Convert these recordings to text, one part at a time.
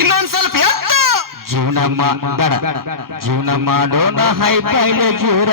ಇನ್ನೊಂದ್ ಸ್ವಲ್ಪ ಎತ್ತ. ಜೀವನ ಬೇಡ ಜೀವನ ಮಾಡೋಣ ಹೈ ಪೈಲೆ ಜೂರ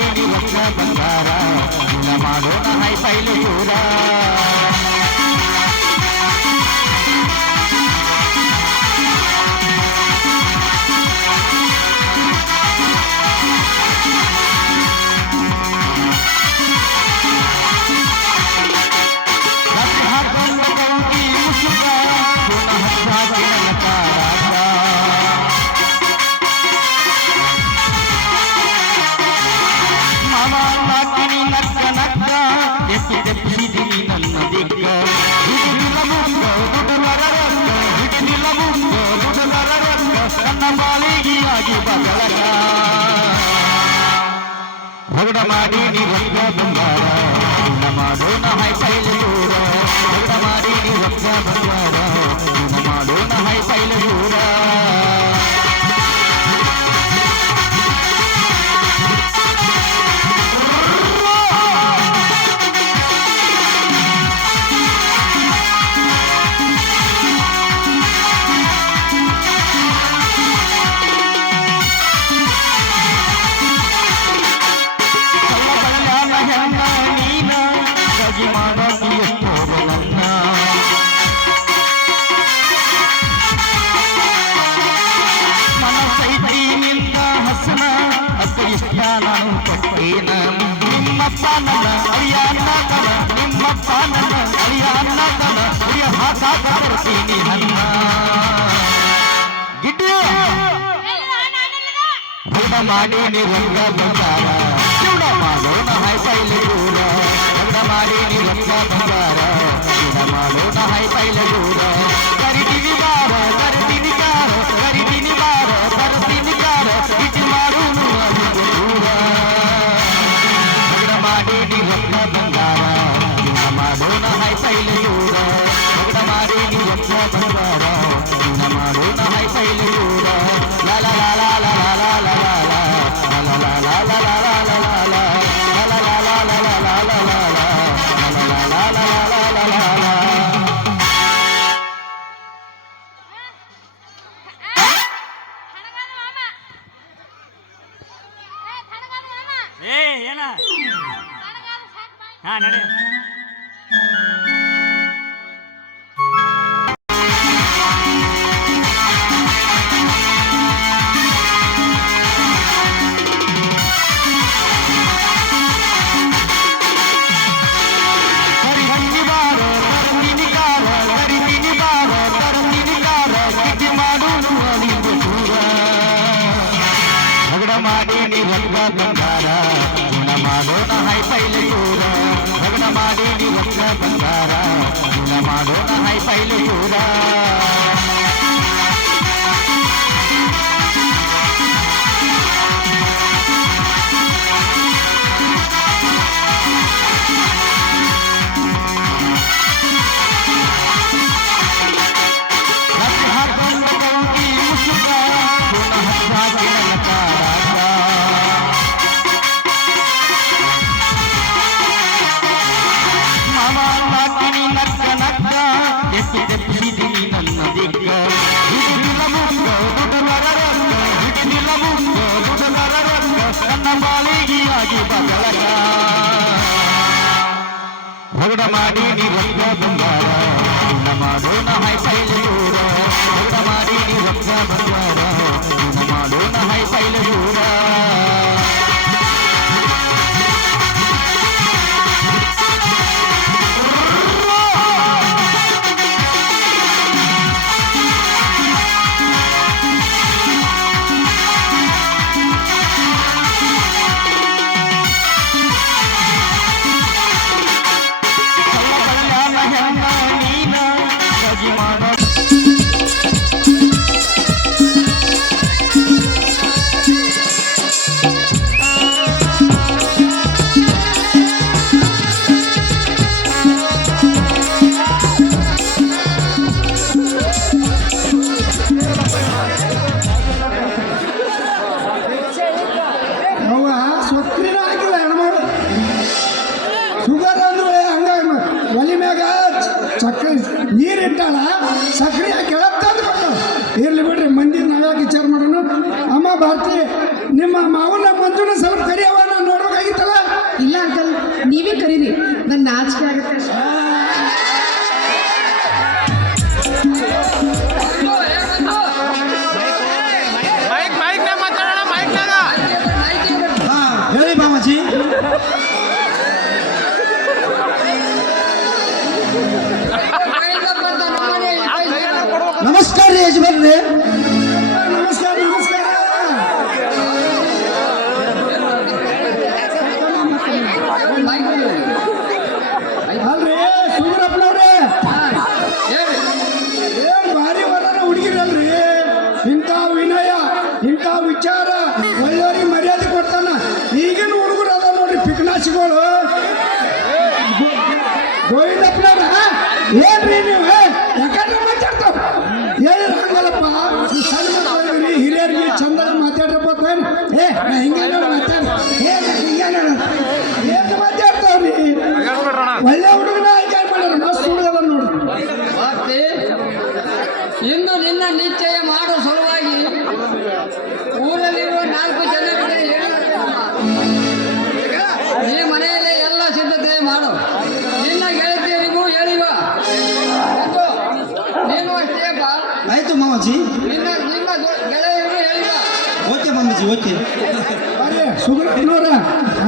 ಬಂಗಾರ ನಿನ್ನ ಮಾಡೋಣ ಹೈ ಪೈಲು ಚೂರ ಮಾಡಿ ನಿರಂಗ ಬಂದಾರ ಮಾಡಿ ನೀ ಬಂದ ಬಂಗಾರ ನಮ್ಮ ರೋಣ ಹೈ ಸೈಲ ಓಕೆ ಮಾಮಾಜಿ ಓಕೆ ಅರೆ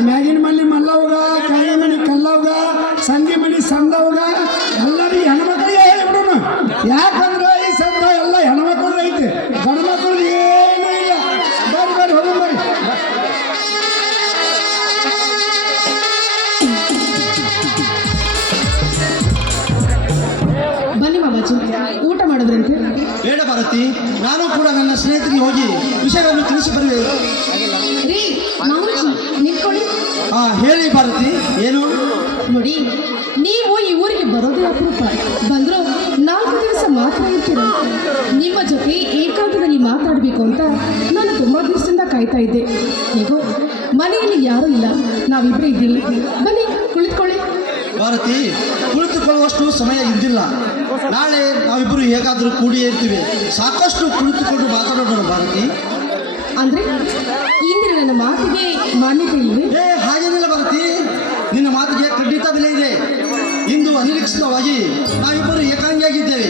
ಮ್ಯಾಗಿನ ಮಲ್ಲಿ ಮಲ್ಲವ್ಗ ಕಾಯಿ ಮನೆ ಕಲ್ಲವ್ಗ ಸಂಗಿ ಮನೆ ಸಂದವ್ಗ ಎಲ್ಲರಿಗೂ ಹೆಣ್ಮಕ್ಳಿಗೆ ಹೇಳ್ಬಿಡೋಣ ಯಾಕಂದ್ರೆ ಈ ಸಂದ ಎಲ್ಲ ಹೆಣ್ಮಕ್ಳು ಐತಿ. ಗಂಡು ಮಕ್ಕಳು ಏನೂ ಇಲ್ಲ. ಬರ್ರಿ ಬರ್ರಿ ಹೋಗಿ ಬರ್ರಿ. ಬನ್ನಿ ಮಾಮಾಜಿ ಊಟ ಮಾಡಿದ್ರಂತೆ. ಬೇಡ ಭಾರತಿ ನಾನು ಕೂಡ ನನ್ನ ಸ್ನೇಹಿತರಿಗೆ ಹೋಗಿ ವಿಷಯವನ್ನು ತಿಳಿಸಿ ಬರುವೆ ನಿಂತ್ಕೊಳ್ಳಿ. ಹಾ ಹೇಳಿ ಭಾರತಿ ಏನು? ನೋಡಿ ನೀವು ಈ ಊರಿಗೆ ಬರೋದೇ ಅಪರೂಪ. ಬಂದ್ರು ನಾಲ್ಕು ದಿವಸ ಮಾತ್ರ ಇರ್ತೀರ? ನಿಮ್ಮ ಜೊತೆ ಏಕಾಂತದಲ್ಲಿ ಮಾತಾಡಬೇಕು ಅಂತ ನಾನು ತುಂಬ ದಿವಸದಿಂದ ಕಾಯ್ತಾ ಇದ್ದೆ. ಹೇಗೋ ಮನೆಯಲ್ಲಿ ಯಾರೂ ಇಲ್ಲ. ನಾವಿಬ್ಬರೇ ಇದ್ದೀವಿ. ಬನ್ನಿ ಕುಳಿತುಕೊಳ್ಳಿ. ಭಾರತಿ ಕುಳಿತುಕೊಳ್ಳುವಷ್ಟು ಸಮಯ ಇದ್ದಿಲ್ಲ. ನಾಳೆ ನಾವಿಬ್ಬರು ಹೇಗಾದರೂ ಕೂಡಿ ಇರ್ತೀವಿ. ಸಾಕಷ್ಟು ಕುಳಿತುಕೊಂಡು ಮಾತಾಡೋಣ ಭಾರತಿ. ಅಂದ್ರೆ ಇಂದಿನ ನನ್ನ ಮಾತಿಗೆ ಮಾನ್ಯತೆ ಇಲ್ವೇ? ಏ ಹಾಗೇನಿಲ್ಲ ಭಾರತಿ ನಿನ್ನ ಮಾತಿಗೆ ಖಂಡಿತ ಬೆಲೆ ಇದೆ. ಇಂದು ಅನಿರೀಕ್ಷಿತವಾಗಿ ನಾವಿಬ್ಬರು ಏಕಾಂಗಿಯಾಗಿದ್ದೇವೆ.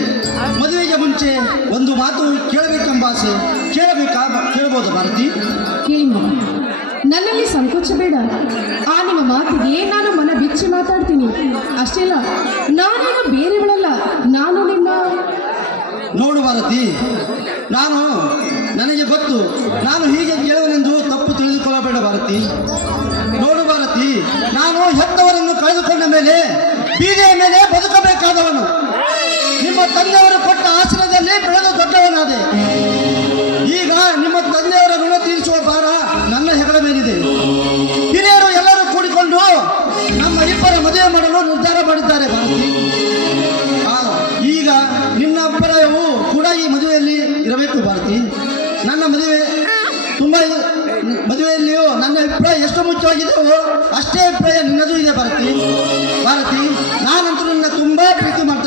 ಮದುವೆಗೆ ಮುಂಚೆ ಒಂದು ಮಾತು ಕೇಳಬೇಕೆಂಬ ಆಸೆ. ಕೇಳಬೇಕಾ? ಕೇಳಬಹುದು ಭಾರತಿ? ಕೇಳಿ ನನ್ನಲ್ಲಿ ಸಂಕೋಚ ಬೇಡ. ಆ ನಿಮ್ಮ ಮಾತಿಗೆ ನಾನು ಮನ ಬಿಚ್ಚಿ ಮಾತಾಡ್ತೀನಿ. ಅಷ್ಟೇ ಅಲ್ಲ ನಾನೇನು ಬೇರೆಯವಳಲ್ಲ. ನಾನು ನಿಮ್ಮ ನೋಡು ಭಾರತಿ, ನಾನು ನನಗೆ ಗೊತ್ತು, ನಾನು ಹೀಗೆ ಕೇಳುವನೆಂದು ತಪ್ಪು ತಿಳಿದುಕೊಳ್ಳಬೇಡ ಭಾರತಿ. ನೋಡು ಭಾರತಿ, ನಾನು ಹೆತ್ತವರನ್ನು ಕಳೆದುಕೊಂಡ ಮೇಲೆ ಬೀದಿಯ ಮೇಲೆ ಬದುಕಬೇಕಾದವನು.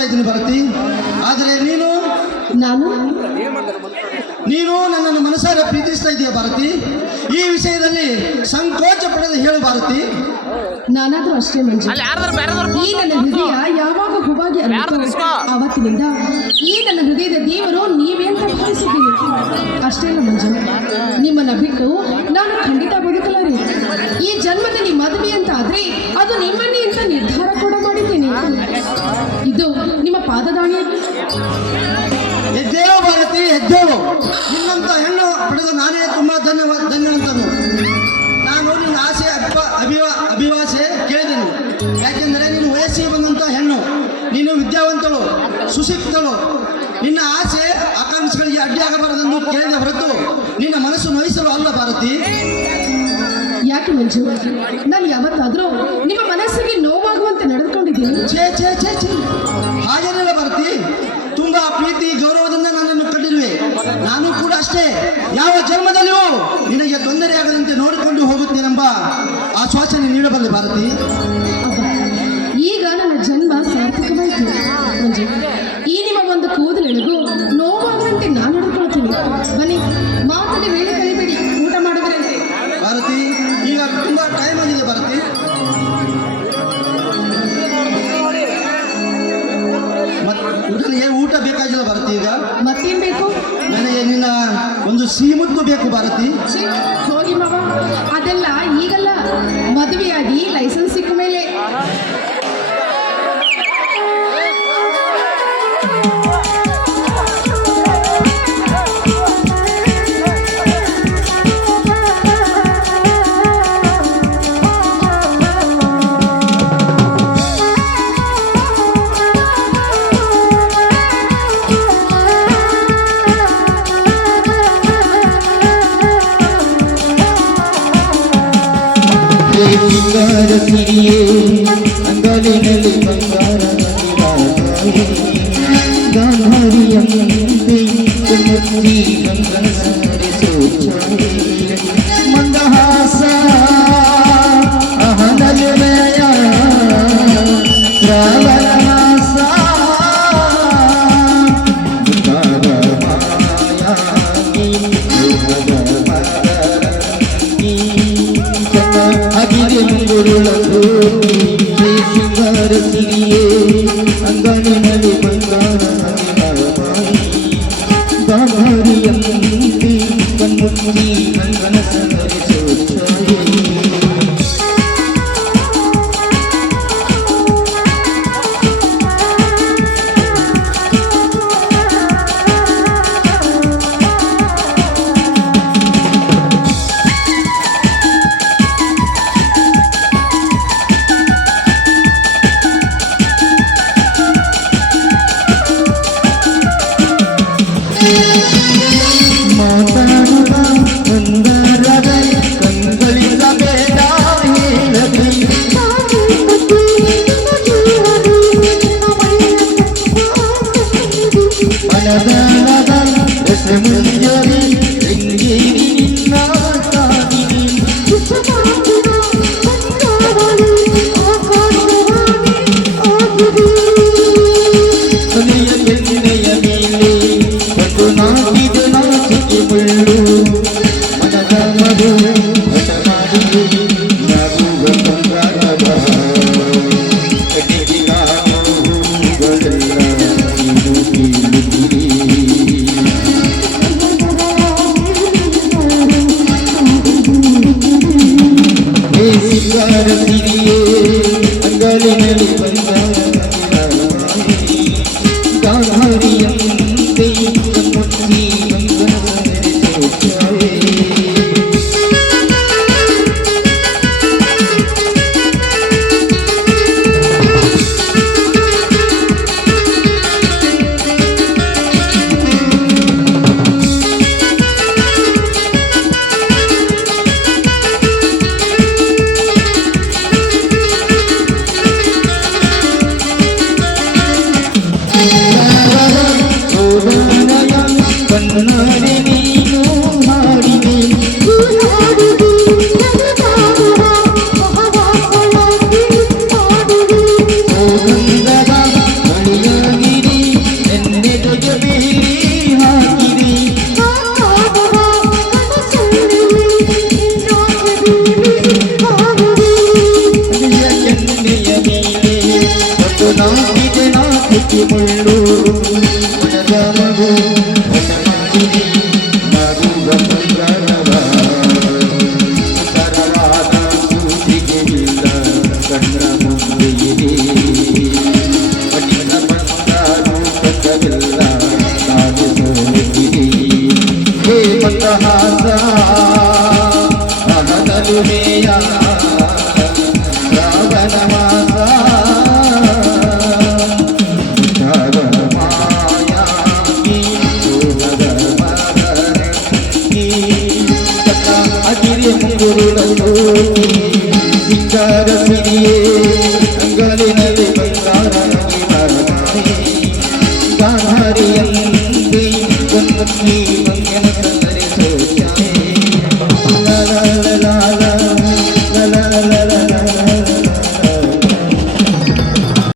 ಇದ್ದೀನಿ ಭಾರತಿ ಆದರೆ ನೀನು ನಾನು ನೀನು ನನ್ನನ್ನು ಮನಸಾರೆ ಪ್ರೀತಿಸ್ತಾ ಇದೆಯಾ ಭಾರತಿ. ಈ ವಿಷಯದಲ್ಲಿ ಸಂಕೋಚ ಪಡೆದು ಹೇಳು ಭಾರತಿ. ನಾನಾದ್ರೂ ಅಷ್ಟೇ ಮಂಜು. ಈ ನನ್ನ ಹೃದಯ ಯಾವಾಗ ಹೂವಾಗಿ ಅವತ್ತಿನಿಂದ ಆವತ್ತಿನಿಂದ ಈ ನನ್ನ ಹೃದಯದ ದೇವರು ನೀವೇ ಅಂತ ಭಾವಿಸಿದ್ದೀನಿ ಅಷ್ಟೇ ಮಂಜು ನಿಮ್ಮನ್ನ ಬಿಟ್ಟು ನಾನು ಖಂಡಿತ ಬದುಕಲಾರೆ. ಈ ಜನ್ಮದಲ್ಲಿ ಮದುವೆ ಅಂತ ಆದ್ರೆ ಅದು ನಿಮ್ಮನ್ನೇ ಅಂತ ನಿರ್ಧಾರ ಕೂಡ ಮಾಡಿದ್ದೀನಿ. ಪಾದದಾಣಿ. ಎದ್ದೇಳು ಭಾರತಿ ಎದ್ದೇಳು ನಿನ್ನಂತ ಹೆಣ್ಣು ಪಡೆದು ನಾನೇ ತುಂಬ ಧನ್ಯವಾದ ಧನ್ಯವಂತನು. ನಾನು ನಿನ್ನ ಆಸೆ ಅಪ್ಪ ಅಭಿವಾ ಅಭಿವಾಸೆ ಕೇಳಿದೆನು. ಯಾಕೆಂದರೆ ನೀನು ವಯಸ್ಸಿಗೆ ಬಂದಂಥ ಹೆಣ್ಣು. ನೀನು ವಿದ್ಯಾವಂತಳು ಸುಶಿಕ್ತಳು ನಿನ್ನ ಆಸೆ ಆಕಾಂಕ್ಷೆಗಳಿಗೆ ಅಡ್ಡಿಯಾಗಬಾರದೆಂದು ಕೇಳಿದ ಹೊರತು ನಿನ್ನ ಮನಸ್ಸು ನೋಯಿಸಲು ಅಲ್ಲ ಭಾರತಿ. ಯಾಕೆ ಮಂಜು? ನಾನು ಯಾವತ್ತಾದ್ರೂ ನಿಮ್ಮ ಮನಸ್ಸಿಗೆ ನೋವಾಗುವಂತೆ ನಡೆದುಕೊಂಡಿದ್ದೀನಿ. ಛೇ ಛೇ ಛೇ ಛೇ. ಭಾರತಿ ತುಂಬಾ ಪ್ರೀತಿ, ಗೌರವದಿಂದ ನನ್ನನ್ನು ಕಂಡಿರುವೆ. ನಾನು ಕೂಡ ಅಷ್ಟೇ. ಯಾವ ಜನ್ಮದಲ್ಲಿಯೂ ನಿನಗೆ ತೊಂದರೆಯಾಗದಂತೆ ನೋಡಿಕೊಂಡು ಹೋಗುತ್ತೇನೆಂಬ ಆಶ್ವಾಸನೆ ನೀಡಬಲ್ಲೆ, ಭಾರತಿ. ಈಗ ನನ್ನ ಜನ್ಮ ಸಾರ್ಥಕವಾಯಿತು. నాటిదు నాటికి ముళ్ళు మన కర్మడు ಕಣ್ಣಾರೆ ನೀನು ಮಾಡಿದೆ ನಾಗಿದೆ ನಾಗಿಕೊಳ್ಳು শম্ভু para